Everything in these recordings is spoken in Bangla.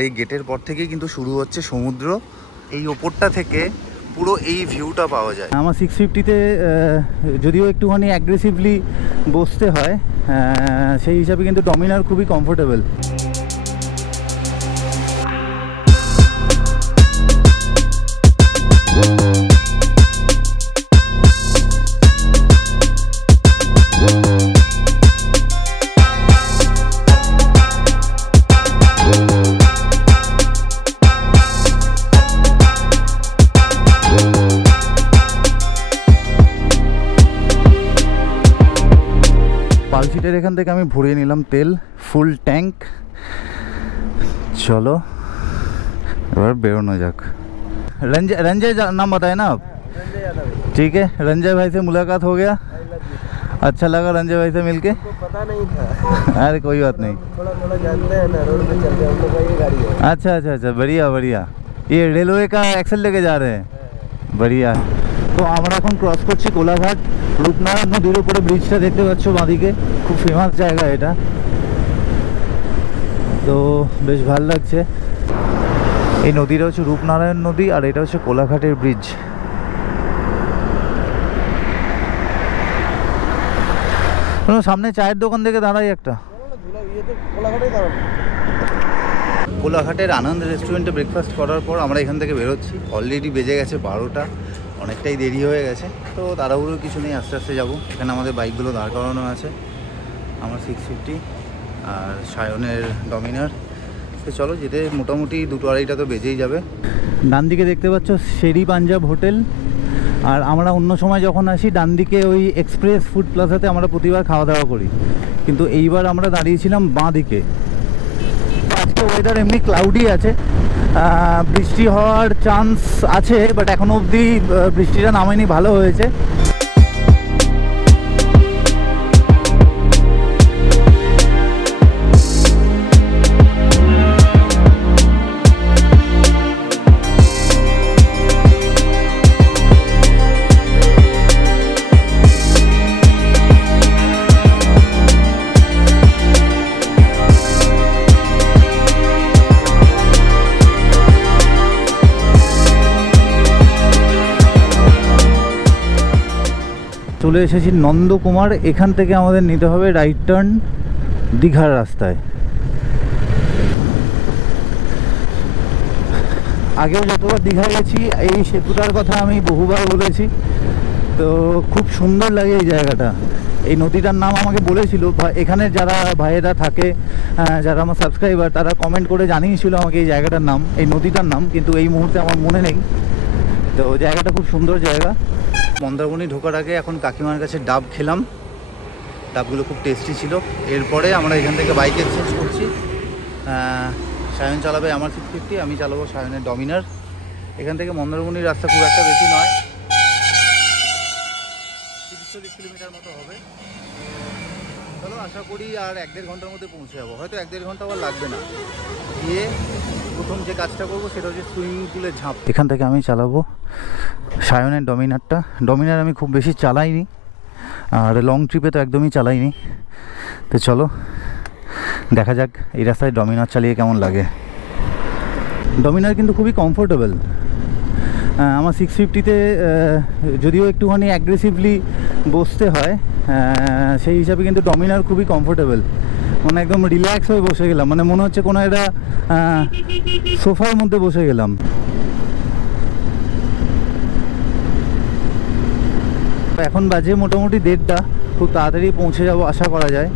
এই গেটের পর থেকেই কিন্তু শুরু হচ্ছে সমুদ্র। এই ওপরটা থেকে পুরো এই ভিউটা পাওয়া যায়। আমার 650-তে যদিও একটুখানি অ্যাগ্রেসিভলি বসতে হয়, সেই হিসাবে কিন্তু ডমিনার খুবই কমফোর্টেবল। পালসিটের এখান থেকে আমি ভরিয়ে নিলাম তেল, ফুল ট্যাঙ্ক। चलो এবার বেরোনো যাক। रंजय नाम बताए ना आप? ठीक है, रंजय भाई से मुलाकात हो गया, अच्छा लगा रंजय भाई से मिलके। पता नहीं था। अरे कोई बात नहीं, थोड़ा थोड़ा जानते हैं ना, रोड पे चलते हैं हम लोग का ये गाड़ी है। अच्छा अच्छा अच्छा, बढ़िया बढ़िया। ये रेलवे का एक्सेल लेके जा रहे हैं, बढ़िया। তো আমরা এখন ক্রস করছি কোলাঘাট। রূপনারায়ণ নদীর উপরে ব্রিজটা দেখতে পাচ্ছ বাঁদিকে, খুব ফেমাস জায়গা এটা, তো বেশ ভালো লাগছে। এই নদীটা হচ্ছে রূপনারায়ণ নদী আর এটা হচ্ছে কোলাঘাটের ব্রিজ। সামনে চায়ের দোকান থেকে দাঁড়াই একটা। কোলাঘাটের আনন্দ রেস্টুরেন্টে ব্রেকফাস্ট করার পর আমরা এখান থেকে বেরোচ্ছি। অলরেডি বেজে গেছে 12টা, অনেকটাই দেরি হয়ে গেছে, তো তাড়াহুড়ো কিছু নেই, আস্তে আস্তে যাবো। এখানে আমাদের বাইকগুলো দাঁড় করানো আছে, আমার 650 আর সায়নের ডমিনার। তো চলো, যেতে মোটামুটি 2-2:30 তো বেজেই যাবে। ডান দিকে দেখতে পাচ্ছ শেরি পাঞ্জাব হোটেল। আর আমরা অন্য সময় যখন আসি ডান দিকে ওই এক্সপ্রেস ফুড প্লাজাতে আমরা প্রতিবার খাওয়া দাওয়া করি, কিন্তু এইবার আমরা দাঁড়িয়েছিলাম বাঁ দিকে। আজকে ওয়েদার এমনি ক্লাউডি আছে, বৃষ্টি হওয়ার চান্স আছে, বাট এখনো অবধি বৃষ্টিটা নামেনি, ভালো হয়েছে। চলে এসেছি নন্দকুমার। এখান থেকে আমাদের নিতে হবে রাইট টার্ন দীঘার রাস্তায়। আগেও যতবার দীঘা গেছি এই সেতুটার কথা আমি বহুবার বলেছি, তো খুব সুন্দর লাগে এই জায়গাটা। এই নদীটার নাম আমাকে বলেছিল এখানে যারা ভাইয়েরা থাকে, যারা আমার সাবস্ক্রাইবার, তারা কমেন্ট করে জানিয়েছিল আমাকে এই জায়গাটার নাম, এই নদীটার নাম, কিন্তু এই মুহূর্তে আমার মনে নেই। তো জায়গাটা খুব সুন্দর জায়গা। মন্দারমণি ঢোকার আগে এখন কাকিমার কাছে ডাব খেলাম, ডাবগুলো খুব টেস্টি ছিল। এরপরে আমরা এখান থেকে বাইক এক্সচেঞ্জ করছি। সায়ন চালাবে আমার 650, আমি চালাবো সায়নের ডমিনার। এখান থেকে মন্দারমণির রাস্তা খুব একটা বেশি নয়, 30-40 কিলোমিটার মতো হবে। চলো, আশা করি আর 1-1.5 ঘন্টার মধ্যে পৌঁছে যাবো, হয়তো 1-1.5 ঘন্টা আবার লাগবে না। গিয়ে প্রথম যে কাজটা করবো সেটা হচ্ছে সুইমিং পুলে ঝাঁপ। এখান থেকে আমি চালাবো সায়নের ডমিনারটা। ডমিনার আমি খুব বেশি চালাইনি, আর লং ট্রিপে তো একদমই চালাইনি। তো চলো দেখা যাক এই রাস্তায় ডমিনার চালিয়ে কেমন লাগে। ডমিনার কিন্তু খুবই কমফোর্টেবল। আমার 650-তে যদিও একটুখানি অ্যাগ্রেসিভলি বসতে হয়, সেই হিসাবে কিন্তু ডমিনার খুবই কমফোর্টেবল। মানে একদম রিল্যাক্স হয়ে বসে গেলাম, মানে মনে হচ্ছে কোনো একটা সোফার মধ্যে বসে গেলাম। এখন বাজে মোটামুটি 1:30, খুব তাড়াতাড়ি পৌঁছে যাব আশা করা যায়।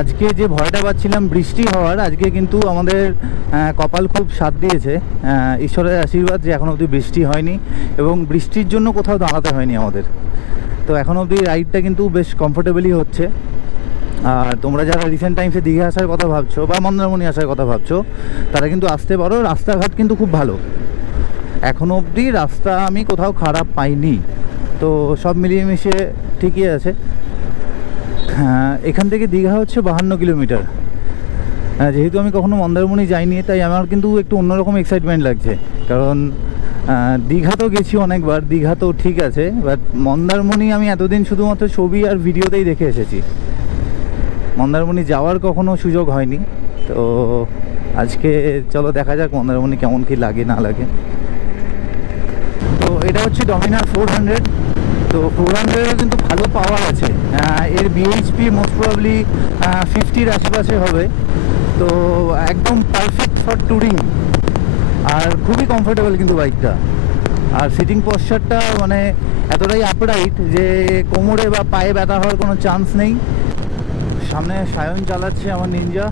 আজকে যে ভয়টা পাচ্ছিলাম বৃষ্টি হওয়ার, আজকে কিন্তু আমাদের কপাল খুব সাথ দিয়েছে, ঈশ্বরের আশীর্বাদ যে এখন অবধি বৃষ্টি হয়নি এবং বৃষ্টির জন্য কোথাও দাঁড়াতে হয়নি আমাদের। তো এখন অবধি রাইডটা কিন্তু বেশ কমফোর্টেবলই হচ্ছে। আর তোমরা যারা রিসেন্ট টাইমসে দীঘা আসার কথা ভাবছো বা মন্দারমণি আসার কথা ভাবছো, তারা কিন্তু আসতে পারো। রাস্তাঘাট কিন্তু খুব ভালো, এখনও অবধি রাস্তা আমি কোথাও খারাপ পাইনি, তো সব মিলিয়ে মিশিয়ে ঠিকই আছে। এখান থেকে দীঘা হচ্ছে 52 কিলোমিটার। যেহেতু আমি কখনো মন্দারমণি যাইনি, তাই আমার কিন্তু একটু অন্যরকম এক্সাইটমেন্ট লাগছে, কারণ দীঘা তো গেছি অনেকবার, দীঘা তো ঠিক আছে, বাট মন্দারমণি আমি এতদিন শুধুমাত্র ছবি আর ভিডিওতেই দেখে এসেছি, মন্দারমণি যাওয়ার কখনো সুযোগ হয়নি। তো আজকে চলো দেখা যাক মন্দারমণি কেমন কি লাগে না লাগে। তো এটা হচ্ছে ডমিনার 400। তো 400-এরও কিন্তু ভালো পাওয়ার আছে। এর বিএইচপি মোস্ট প্রবাবলি 50-র আশেপাশে হবে। তো একদম পারফেক্ট ফর ট্যুরিং, আর খুবই কমফোর্টেবল কিন্তু বাইকটা। আর সিটিং পশ্চারটা মানে এতটাই আপরাইট যে কোমরে বা পায়ে ব্যথা হওয়ার কোনো চান্স নেই। সামনে সায়ন চালাচ্ছে আমার নিনজা।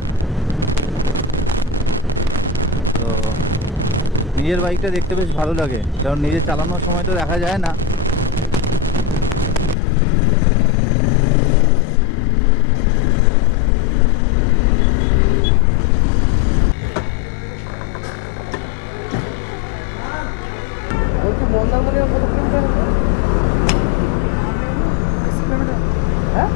তো নিজের বাইকটা দেখতে বেশ ভালো লাগে, কারণ নিজে চালানোর সময় তো দেখা যায় না। বলছি মন্দারমণি কত কিলোমিটার হবে? হ্যাঁ,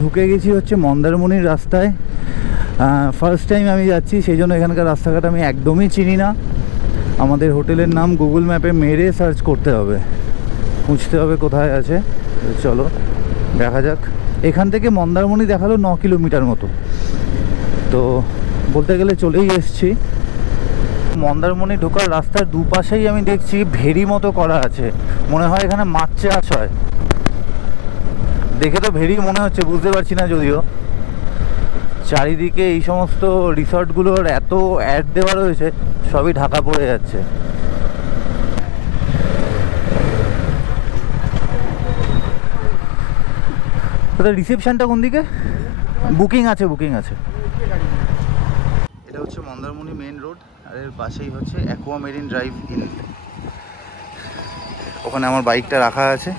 ঢুকে গেছি হচ্ছে মন্দারমণির রাস্তায়। ফার্স্ট টাইম আমি যাচ্ছি, সেই জন্য এখানকার রাস্তাঘাট আমি একদমই চিনি না। আমাদের হোটেলের নাম গুগল ম্যাপে মেরে সার্চ করতে হবে, খুঁজতে হবে কোথায় আছে। চলো দেখা যাক। এখান থেকে মন্দারমণি দেখালো 9 কিলোমিটার মতো। তো বলতে গেলে চলেই এসছি। মন্দারমণি ঢোকার রাস্তার দুপাশেই আমি দেখছি ভেরি মতো করা আছে, মনে হয় এখানে মাছ চাষ হয়। দেখে তো ভেরি মনে হচ্ছে, বুঝতে পারছি না যদিও। চারিদিকে এই সমস্ত রিসর্টগুলোর এত অ্যাড দেওয়া রয়েছে, সবই ঢাকা পড়ে যাচ্ছে। রিসেপশনটা কোন দিকে? বুকিং আছে, বুকিং আছে। এটা হচ্ছে মন্দারমণি মেন রোড, আর এর পাশেই হচ্ছে অ্যাকোয়া মেরিন ড্রাইভ ইন। ওখানে আমার বাইকটা রাখা আছে।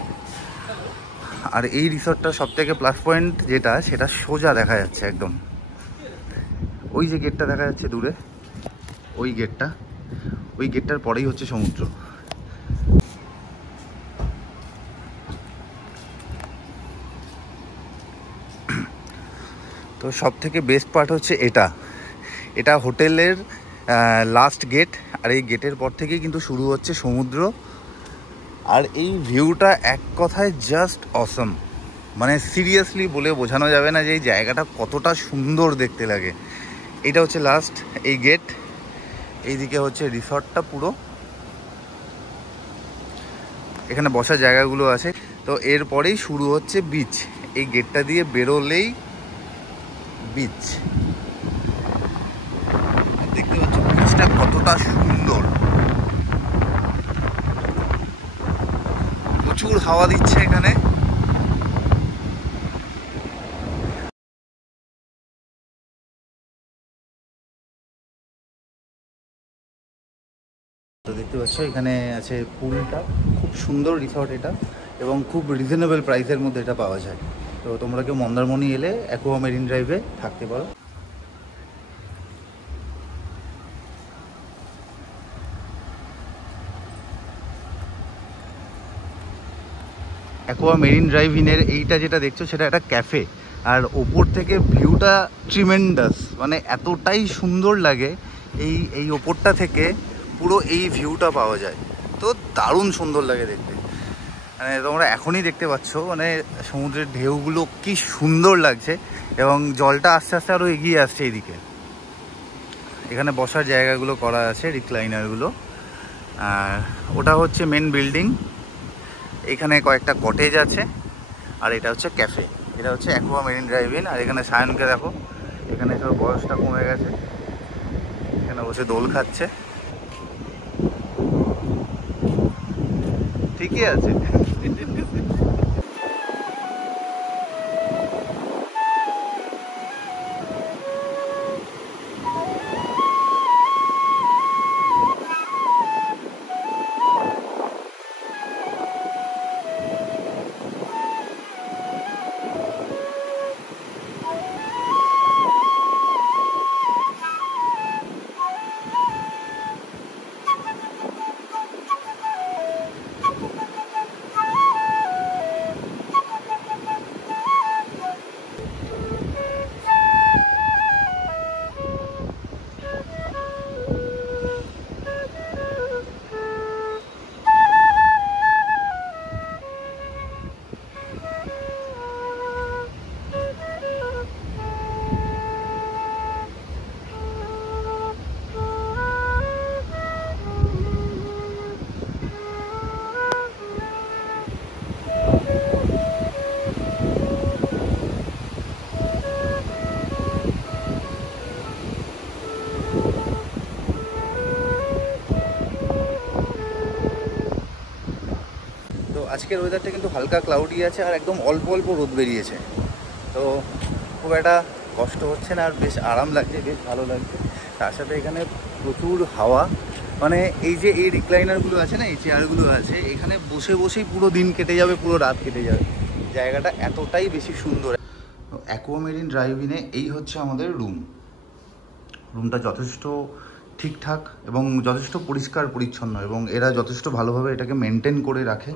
আর এই রিসর্টটার সব থেকে প্লাস পয়েন্ট যেটা, সেটা সোজা দেখা যাচ্ছে একদম। ওই যে গেটটা দেখা যাচ্ছে দূরে, ওই গেটটার পরেই হচ্ছে সমুদ্র। তো সব থেকে বেস্ট পার্ট হচ্ছে এটা হোটেলের লাস্ট গেট। আর এই গেটের পর থেকেই কিন্তু শুরু হচ্ছে সমুদ্র। আর এই ভিউটা এক কথায় জাস্ট অসম। মানে সিরিয়াসলি বলে বোঝানো যাবে না যে এই জায়গাটা কতটা সুন্দর দেখতে লাগে। এটা হচ্ছে লাস্ট এই গেট, এইদিকে হচ্ছে রিসর্টটা পুরো। এখানে বসার জায়গাগুলো আছে। তো এরপরেই শুরু হচ্ছে বিচ। এই গেটটা দিয়ে বেরোলেই বিচ। দেখতে পাচ্ছ বিচটা কতটা সুন্দর, প্রচুর হাওয়া দিচ্ছে এখানে। তো দেখতে পাচ্ছ এখানে আছে পুলটা, খুব সুন্দর রিসর্ট এটা, এবং খুব রিজনেবল প্রাইসের মধ্যে এটা পাওয়া যায়। তো তোমরা কেউ মন্দারমণি এলে অ্যাকোয়া মেরিন ড্রাইভে থাকতে পারো। অ্যাকোয়া মেরিন ড্রাইভ ইনের এইটা যেটা দেখছো, সেটা একটা ক্যাফে। আর ওপর থেকে ভিউটা ট্রিমেন্ডাস, মানে এতটাই সুন্দর লাগে। এই ওপরটা থেকে পুরো এই ভিউটা পাওয়া যায়। তো দারুণ সুন্দর লাগে দেখতে। মানে তোমরা এখনই দেখতে পাচ্ছ, মানে সমুদ্রের ঢেউগুলো কি সুন্দর লাগছে, এবং জলটা আস্তে আস্তে আরও এগিয়ে আসছে এইদিকে। এখানে বসার জায়গাগুলো করা আছে, রিক্লাইনারগুলো। আর ওটা হচ্ছে মেন বিল্ডিং। এখানে কয়েকটা কটেজ আছে, আর এটা হচ্ছে ক্যাফে। এটা হচ্ছে অ্যাকোয়া মেরিন ড্রাইভ ইন। আর এখানে সায়নকে দেখো, এখানে সব বয়সটা কমে গেছে, এখানে বসে দোল খাচ্ছে। ঠিকই আছে। আজকের ওয়েদারটা কিন্তু হালকা ক্লাউডি আছে আর একদম অল্প অল্প রোদ বেরিয়েছে, তো খুব একটা কষ্ট হচ্ছে না আর বেশ আরাম লাগছে, বেশ ভালো লাগছে। তার সাথে এখানে প্রচুর হাওয়া, মানে এই যে এই রিক্লাইনারগুলো আছে না, এই চেয়ারগুলো আছে, এখানে বসে বসেই পুরো দিন কেটে যাবে, পুরো রাত কেটে যাবে। জায়গাটা এতটাই বেশি সুন্দর। অ্যাকোয়ামেরিন ড্রাইভ-ইনে এই হচ্ছে আমাদের রুমটা যথেষ্ট ঠিকঠাক এবং যথেষ্ট পরিষ্কার পরিচ্ছন্ন, এবং এরা যথেষ্ট ভালোভাবে এটাকে মেনটেন করে রাখে।